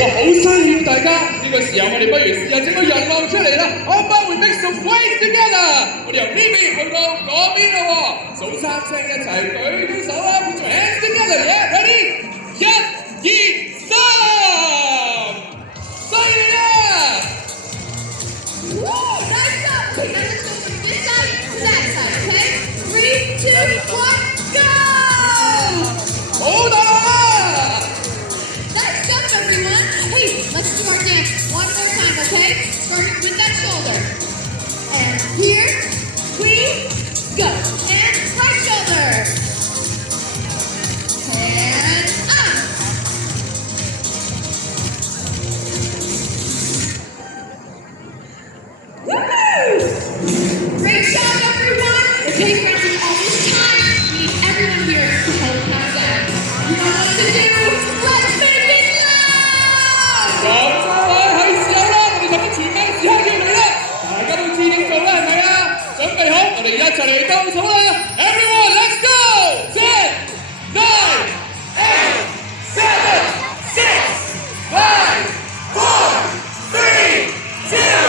我好需要大家呢個時候，我哋不如試下整個人浪出嚟啦。How about we make some waves together？ 我哋由呢邊去到嗰邊啦喎，數3聲一齊舉高手啦 ，put your hands together，yeah ready？ 1、2、3，犀利啊！ Woo! Nice job! Okay, now let's go from this side to that side, okay? 3, 2, 1, go! 好大啊！ Nice job, everyone! Hey, let's do our dance one more time, okay? Starting with that shoulder. And here we go. And right shoulder. And up. Woo! Great job, everyone! Okay, friends, in all this time, we need everyone here to help count down. You know what to do? Let's make it loud! 咁各位係時候啦，我哋就乜全名時刻要嚟啦，大家都知點做啦，係咪啊？準備好，我哋一齊嚟倒數啦 ！Everyone, let's go! 10, 9, 8, 7, 6, 5, 4, 3, 2, 1。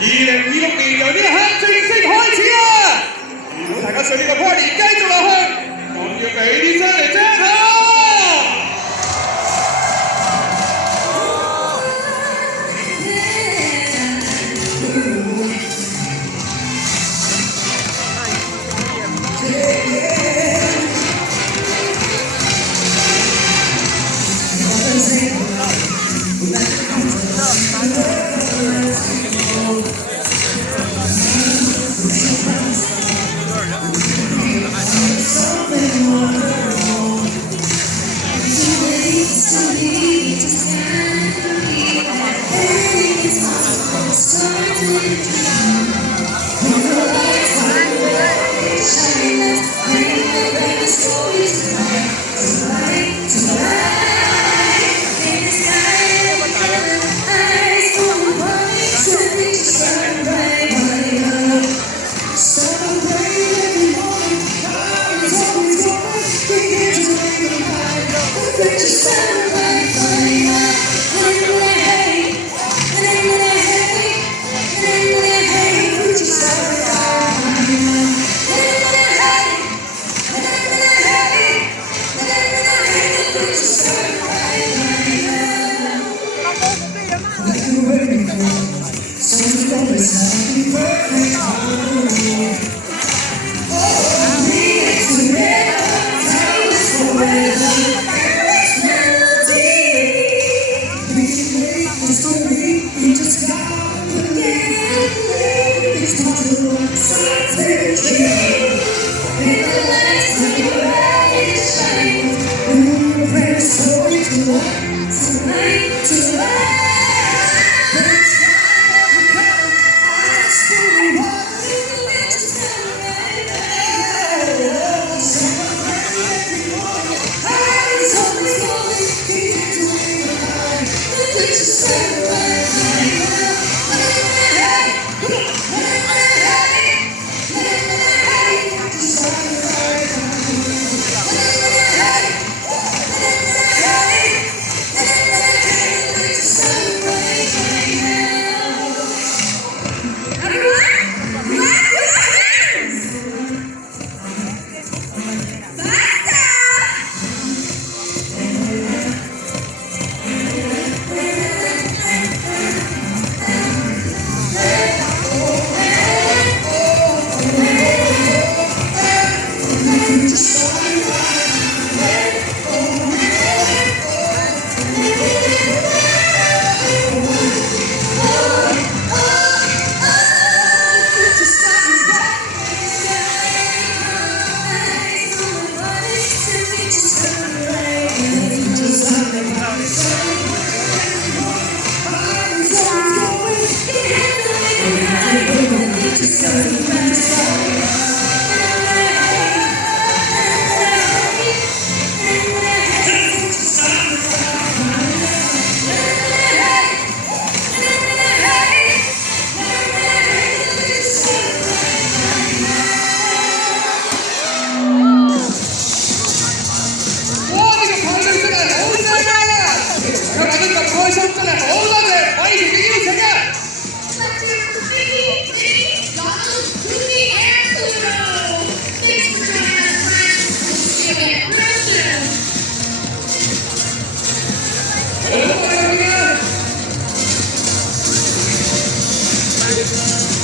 2026年由呢一刻正式開始啦！如果大家想呢個 party 繼續落去，咁要俾啲聲嚟聽下。開心真係好多謝偉團嘅邀請啊！ Let's hear it for Mickey, Minnie, Donald, Goofy, and Pluto. Thanks for joining us, friends. We'll see you again real soon. 好啊！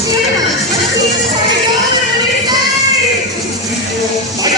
Come on, let's see this party going, everybody. 大家